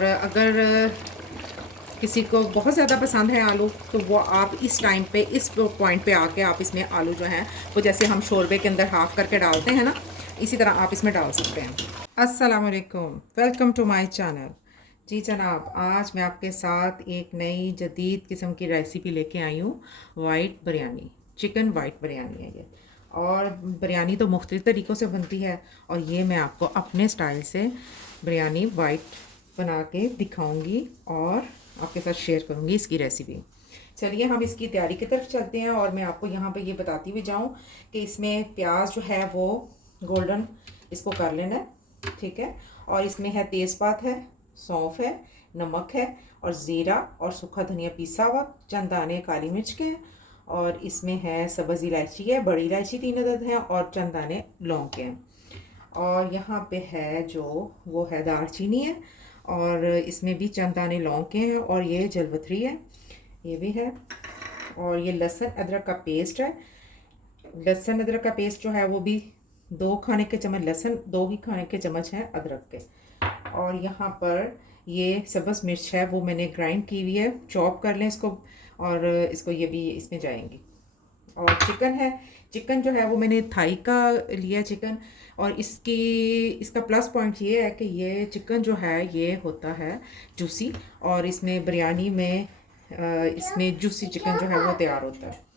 और अगर किसी को बहुत ज़्यादा पसंद है आलू, तो वो आप इस टाइम पे, इस पॉइंट पे आके आप इसमें आलू जो हैं वो जैसे हम शोरबे के अंदर हाफ़ करके डालते हैं ना, इसी तरह आप इसमें डाल सकते हैं। अस्सलाम वालेकुम, वेलकम टू माय चैनल। जी जनाब, आज मैं आपके साथ एक नई जदीद किस्म की रेसिपी लेके आई हूँ। White biryani, chicken white biryani है ये। और बिरयानी तो मुख्तलिफ़ तरीक़ों से बनती है, और ये मैं आपको अपने स्टाइल से बिरयानी वाइट बना के दिखाऊंगी और आपके साथ शेयर करूंगी इसकी रेसिपी। चलिए हम इसकी तैयारी की तरफ चलते हैं। और मैं आपको यहाँ पे ये बताती हुई जाऊँ कि इसमें प्याज जो है वो गोल्डन इसको कर लेना है, ठीक है। और इसमें है तेज़पात है, सौंफ है, नमक है, और ज़ीरा और सूखा धनिया पीसा हुआ, चंद दाने काली मिर्च के हैं, और इसमें है सब्ज़ इलायची है, बड़ी इलायची 3 अदद है, और चंद दाने लौंग के हैं। और यहाँ पे है जो वो है दालचीनी है, और इसमें भी चंद दाने लौंग के हैं, और ये जलवथरी है, ये भी है। और ये लहसुन अदरक का पेस्ट है। लहसुन अदरक का पेस्ट जो है वो भी 2 खाने के चम्मच लहसुन, 2 ही खाने के चम्मच हैं अदरक के। और यहाँ पर ये सब्ज़ मिर्च है, वो मैंने ग्राइंड की हुई है, चॉप कर लें इसको, और इसको ये भी इसमें जाएंगी। और चिकन है, चिकन जो है वो मैंने थाई का लिया चिकन। और इसका प्लस पॉइंट ये है कि ये चिकन जो है ये होता है जूसी, और इसमें बिरयानी में इसमें जूसी चिकन जो है वो तैयार होता है।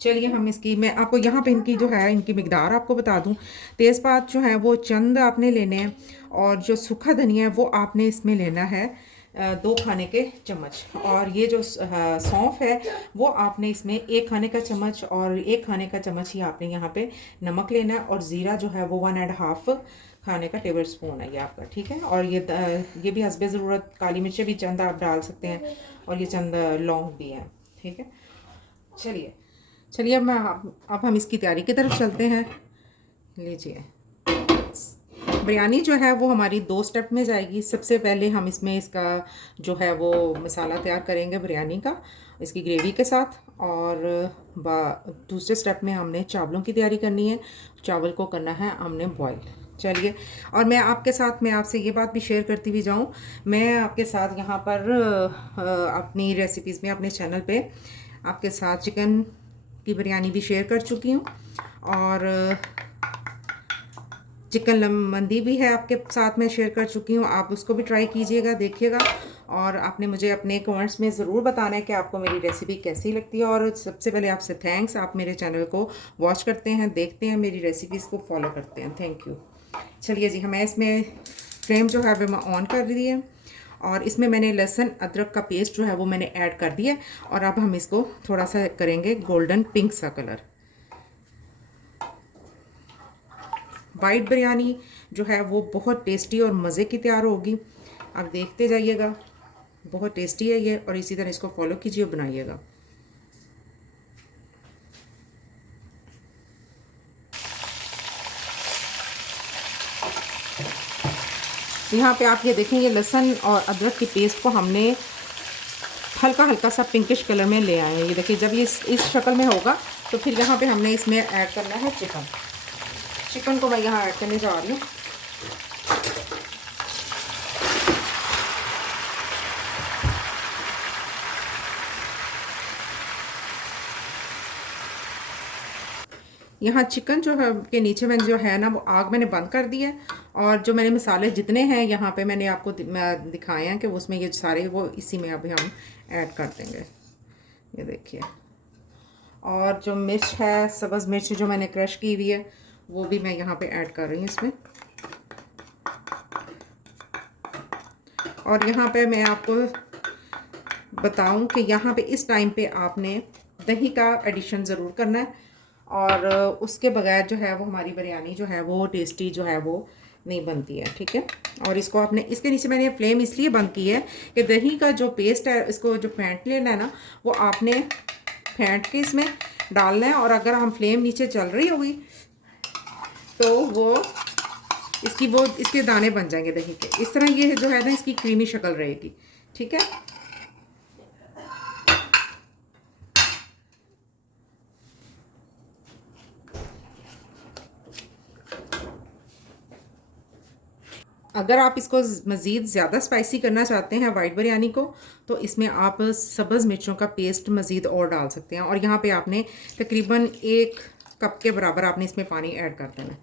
चलिए हम इसकी, मैं आपको यहाँ पे इनकी जो है इनकी मिकदार आपको बता दूँ। तेज़पात जो है वो चंद आपने लेने हैं, और जो सूखा धनिया है वो आपने इसमें लेना है 2 खाने के चम्मच। और ये जो सौंफ है वो आपने इसमें 1 खाने का चम्मच, और 1 खाने का चम्मच ही आपने यहाँ पे नमक लेना है। और ज़ीरा जो है वो 1.5 खाने का टेबल स्पून है ये आपका, ठीक है। और ये भी हस्बे ज़रूरत, काली मिर्चें भी चंद आप डाल सकते हैं, और ये चंद लौंग भी हैं, ठीक है। चलिए चलिए अब हम इसकी तैयारी की तरफ चलते हैं। लीजिए, बिरयानी जो है वो हमारी 2 स्टेप में जाएगी। सबसे पहले हम इसमें इसका जो है वो मसाला तैयार करेंगे बिरयानी का, इसकी ग्रेवी के साथ। और दूसरे स्टेप में हमने चावलों की तैयारी करनी है। चावल को करना है हमने बॉईल। चलिए, और मैं आपसे ये बात भी शेयर करती हुई जाऊँ, मैं आपके साथ यहाँ पर अपनी रेसिपीज़ में अपने चैनल पे आपके साथ चिकन की बिरयानी भी शेयर कर चुकी हूँ, और चिकन मंदी भी है आपके साथ में शेयर कर चुकी हूँ। आप उसको भी ट्राई कीजिएगा, देखिएगा। और आपने मुझे अपने कमेंट्स में ज़रूर बताना है कि आपको मेरी रेसिपी कैसी लगती है। और सबसे पहले आपसे थैंक्स, आप मेरे चैनल को वॉच करते हैं, देखते हैं, मेरी रेसिपीज़ को फॉलो करते हैं, थैंक यू। चलिए जी, हमें इसमें फ्लेम जो है वो मैं ऑन कर दी है, और इसमें मैंने लहसुन अदरक का पेस्ट जो है वो मैंने ऐड कर दिया। और अब हम इसको थोड़ा सा करेंगे गोल्डन पिंक सा कलर। वाइट बिरयानी जो है वो बहुत टेस्टी और मज़े की तैयार होगी। आप देखते जाइएगा, बहुत टेस्टी है ये, और इसी तरह इसको फॉलो कीजिए, बनाइएगा। यहाँ पे आप ये देखें, ये लहसुन और अदरक की पेस्ट को हमने हल्का हल्का सा पिंकिश कलर में ले आए हैं। ये देखिए, जब ये इस शक्ल में होगा तो फिर यहाँ पे हमने इसमें ऐड करना है चिकन। चिकन को मैं यहाँ ऐड करने जा रही हूँ। यहाँ चिकन जो है के नीचे मैंने जो है ना वो आग मैंने बंद कर दी है। और जो मैंने मसाले जितने हैं यहाँ पे मैंने आपको दिखाए हैं कि उसमें ये सारे वो इसी में अभी हम ऐड कर देंगे। ये देखिए, और जो मिर्च है, सब्ज़ मिर्च जो मैंने क्रश की हुई है, वो भी मैं यहाँ पे ऐड कर रही हूँ इसमें। और यहाँ पे मैं आपको बताऊँ कि यहाँ पे इस टाइम पे आपने दही का एडिशन ज़रूर करना है, और उसके बगैर जो है वो हमारी बिरयानी जो है वो टेस्टी जो है वो नहीं बनती है, ठीक है। और इसको आपने, इसके नीचे मैंने फ्लेम इसलिए बंद की है कि दही का जो पेस्ट है, इसको जो फेंट लेना है ना, वो आपने फेंट के इसमें डालना है। और अगर हम फ्लेम नीचे चल रही होगी तो वो इसके दाने बन जाएंगे दही के। इस तरह ये जो है ना इसकी क्रीमी शक्ल रहेगी, ठीक है। अगर आप इसको मज़ीद ज़्यादा स्पाइसी करना चाहते हैं वाइट बिरयानी को, तो इसमें आप सब्ज़ मिर्चों का पेस्ट मज़ीद और डाल सकते हैं। और यहाँ पे आपने तकरीबन 1 कप के बराबर आपने इसमें पानी ऐड कर देना है,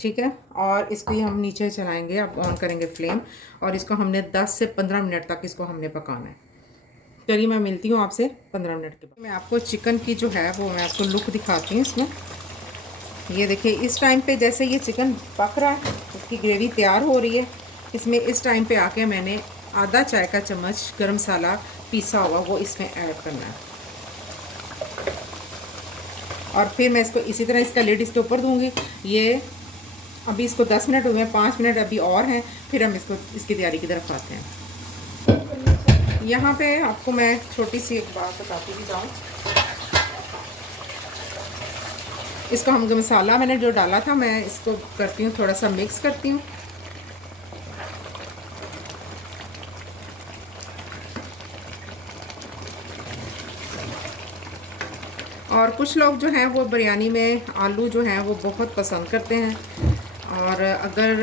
ठीक है। और इसको ही हम नीचे चलाएंगे, अब ऑन करेंगे फ्लेम, और इसको हमने 10 से 15 मिनट तक इसको हमने पकाना है। चलिए मैं मिलती हूँ आपसे 15 मिनट के बाद। मैं आपको चिकन की जो है वो मैं आपको लुक दिखाती हूँ इसमें। ये देखिए इस टाइम पे जैसे ये चिकन पक रहा है, इसकी ग्रेवी तैयार हो रही है। इसमें इस टाइम पे आके मैंने आधा चाय का चम्मच गरम मसाला पीसा हुआ वो इसमें ऐड करना है। और फिर मैं इसको इसी तरह इसका लिड इसके ऊपर दूँगी। ये अभी इसको 10 मिनट हुए हैं, 5 मिनट अभी और हैं, फिर हम इसको इसकी तैयारी की तरफ आते हैं। यहाँ पे आपको मैं छोटी सी एक बात बताती भी जाऊँ। इसको हम मसाला मैंने जो डाला था, मैं इसको करती हूँ थोड़ा सा मिक्स करती हूँ। और कुछ लोग जो हैं वो बिरयानी में आलू जो हैं वो बहुत पसंद करते हैं। और अगर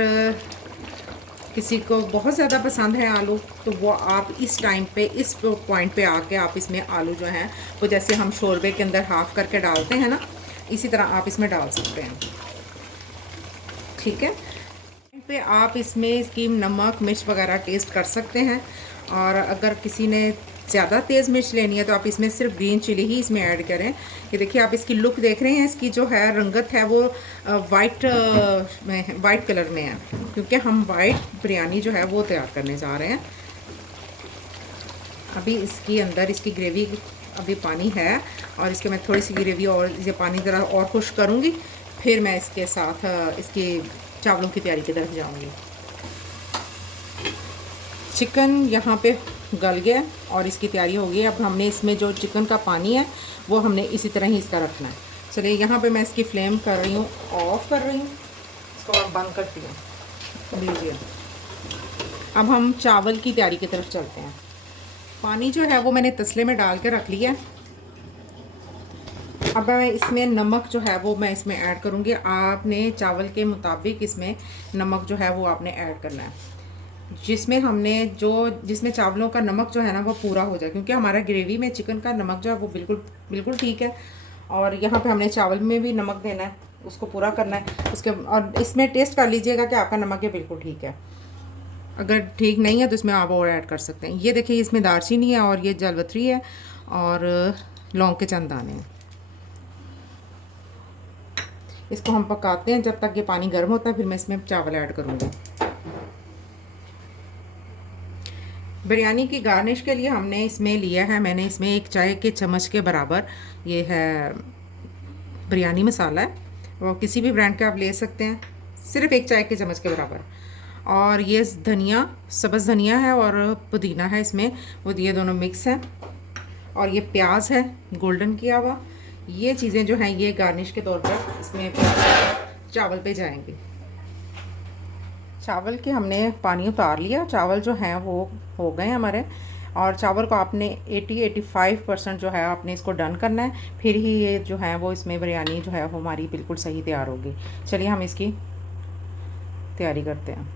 किसी को बहुत ज़्यादा पसंद है आलू, तो वो आप इस टाइम पे इस पॉइंट पे आके आप इसमें आलू जो हैं वो जैसे हम शोरबे के अंदर हाफ़ करके डालते हैं ना, इसी तरह आप इसमें डाल सकते हैं, ठीक है। पे आप इसमें इसकी नमक मिर्च वगैरह टेस्ट कर सकते हैं। और अगर किसी ने ज़्यादा तेज़ मिर्च लेनी है तो आप इसमें सिर्फ ग्रीन चिली ही इसमें ऐड करें। ये देखिए आप इसकी लुक देख रहे हैं, इसकी जो है रंगत है वो वाइट कलर में है, क्योंकि हम वाइट बिरयानी जो है वो तैयार करने जा रहे हैं। अभी इसके अंदर इसकी ग्रेवी अभी पानी है, और इसके मैं थोड़ी सी ग्रेवी और ये पानी ज़रा और खुश करूँगी, फिर मैं इसके साथ इसकी चावलों की तैयारी की तरफ जाऊँगी। चिकन यहाँ पे गल गया और इसकी तैयारी हो गई। अब हमने इसमें जो चिकन का पानी है वो हमने इसी तरह ही इसका रखना है। चलिए यहाँ पे मैं इसकी फ्लेम कर रही हूँ, ऑफ कर रही हूँ, इसको मैं बंद करती हूँ। लीजिए अब हम चावल की तैयारी की तरफ चलते हैं। पानी जो है वो मैंने तसले में डाल के रख लिया। अब मैं इसमें नमक जो है वो मैं इसमें ऐड करूँगी। आपने चावल के मुताबिक इसमें नमक जो है वो आपने ऐड करना है, जिसमें चावलों का नमक जो है ना वो पूरा हो जाए, क्योंकि हमारा ग्रेवी में चिकन का नमक जो है वो बिल्कुल बिल्कुल ठीक है। और यहाँ पे हमने चावल में भी नमक देना है, उसको पूरा करना है उसके। और इसमें टेस्ट कर लीजिएगा कि आपका नमक ये बिल्कुल ठीक है। अगर ठीक नहीं है तो इसमें आप और ऐड कर सकते हैं। ये देखिए इसमें दालचीनी है और ये जलवतरी है और लौंग के चंद दाने हैं। इसको हम पकाते हैं जब तक ये पानी गर्म होता है, फिर मैं इसमें चावल ऐड करूँगी। बिरयानी की गार्निश के लिए हमने इसमें लिया है, मैंने इसमें 1 चाय के चम्मच के बराबर ये है बिरयानी मसाला है, वो किसी भी ब्रांड का आप ले सकते हैं, सिर्फ 1 चाय के चम्मच के बराबर। और ये धनिया, सब्ज़ धनिया है और पुदीना है इसमें, वो ये दोनों मिक्स हैं। और ये प्याज है गोल्डन किया हुआ। ये चीज़ें जो हैं ये गार्निश के तौर पर इसमें चावल पे जाएंगी। चावल के हमने पानी उतार लिया, चावल जो हैं वो हो गए हमारे। और चावल को आपने 80-85% जो है आपने इसको डन करना है, फिर ही ये जो है वो इसमें बिरयानी जो है वो हमारी बिल्कुल सही तैयार होगी। चलिए हम इसकी तैयारी करते हैं।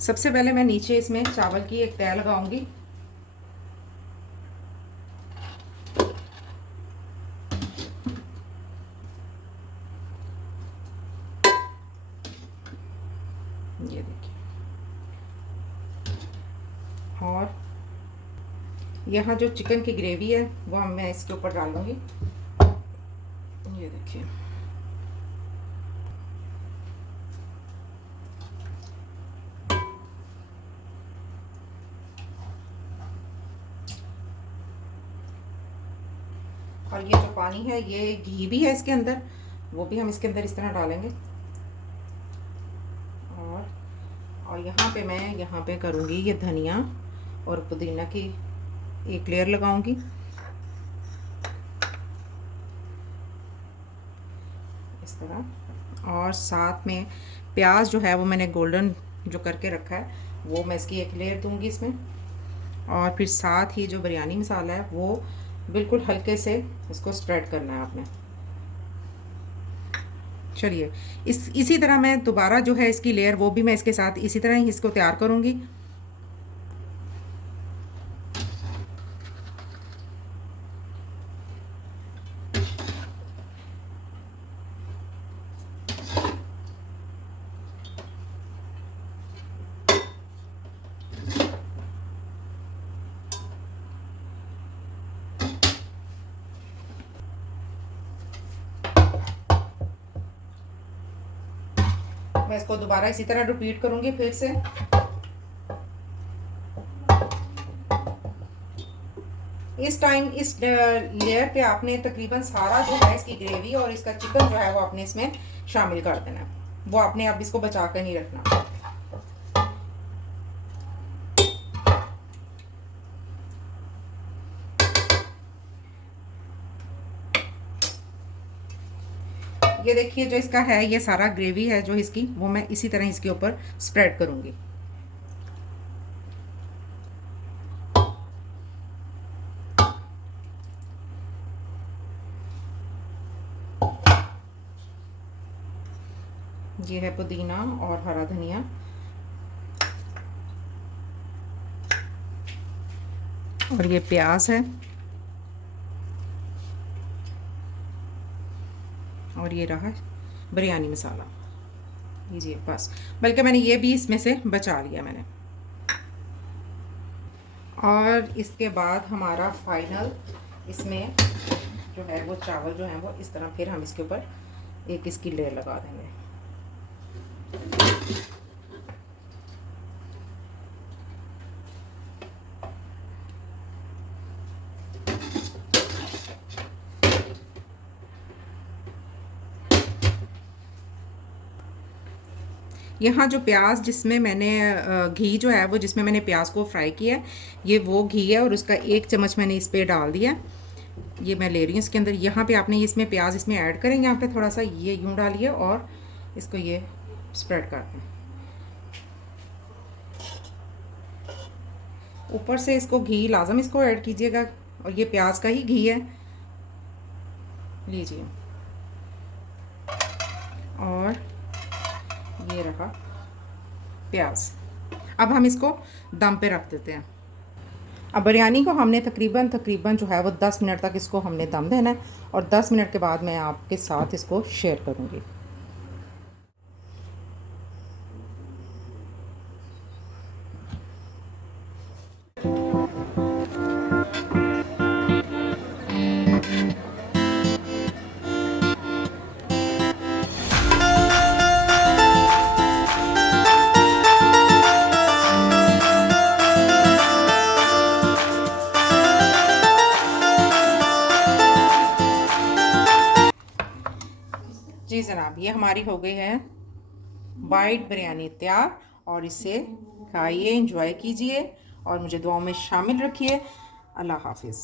सबसे पहले मैं नीचे इसमें चावल की एक तह लगाऊंगी। ये देखिए, और यहाँ जो चिकन की ग्रेवी है वो मैं इसके ऊपर डालूंगी। ये देखिए, और ये जो पानी है ये घी भी है इसके अंदर, वो भी हम इसके अंदर इस तरह डालेंगे। और यहाँ पे मैं यहाँ पे करूँगी ये धनिया और पुदीना की एक लेयर लगाऊंगी। इस तरह। और साथ में प्याज जो है वो मैंने गोल्डन जो करके रखा है वो मैं इसकी एक लेयर दूंगी इसमें। और फिर साथ ही जो बिरयानी मसाला है वो बिल्कुल हल्के से इसको स्प्रेड करना है आपने। चलिए, इसी तरह मैं दोबारा जो है इसकी लेयर वो भी मैं इसके साथ इसी तरह ही इसको तैयार करूँगी। मैं इसको दोबारा इसी तरह रिपीट करूँगी फिर से। इस टाइम इस लेयर पे आपने तकरीबन सारा जो है इसकी ग्रेवी और इसका चिकन जो है वो आपने इसमें शामिल कर देना है। वो आपने अब इसको बचा कर नहीं रखना। ये देखिए जो इसका है ये सारा ग्रेवी है जो इसकी, वो मैं इसी तरह इसके ऊपर स्प्रेड करूँगी। ये है पुदीना और हरा धनिया। और ये प्याज है। और ये रहा बिरयानी मसाला। लीजिए बस, बल्कि मैंने ये भी इसमें से बचा लिया मैंने। और इसके बाद हमारा फाइनल इसमें जो है वो चावल जो है वो इस तरह फिर हम इसके ऊपर एक इसकी लेयर लगा देंगे। यहाँ जो प्याज जिसमें मैंने घी जो है वो जिसमें मैंने प्याज को फ्राई किया है, ये वो घी है और उसका 1 चम्मच मैंने इस पर डाल दिया। ये मैं ले रही हूँ इसके अंदर। यहाँ पे आपने इसमें प्याज इसमें ऐड करेंगे, यहाँ पे थोड़ा सा ये यूँ डालिए और इसको ये स्प्रेड कर दें। ऊपर से इसको घी लाजम इसको ऐड कीजिएगा, और ये प्याज का ही घी है। लीजिए, और ये रहा प्याज। अब हम इसको दम पे रख देते हैं। अब बिरयानी को हमने तकरीबन जो है वो 10 मिनट तक इसको हमने दम देना है, और 10 मिनट के बाद मैं आपके साथ इसको शेयर करूँगी। जी जनाब, ये हमारी हो गई है वाइट बिरयानी तैयार। और इसे खाइए, एंजॉय कीजिए और मुझे दुआओं में शामिल रखिए। अल्लाह हाफिज़।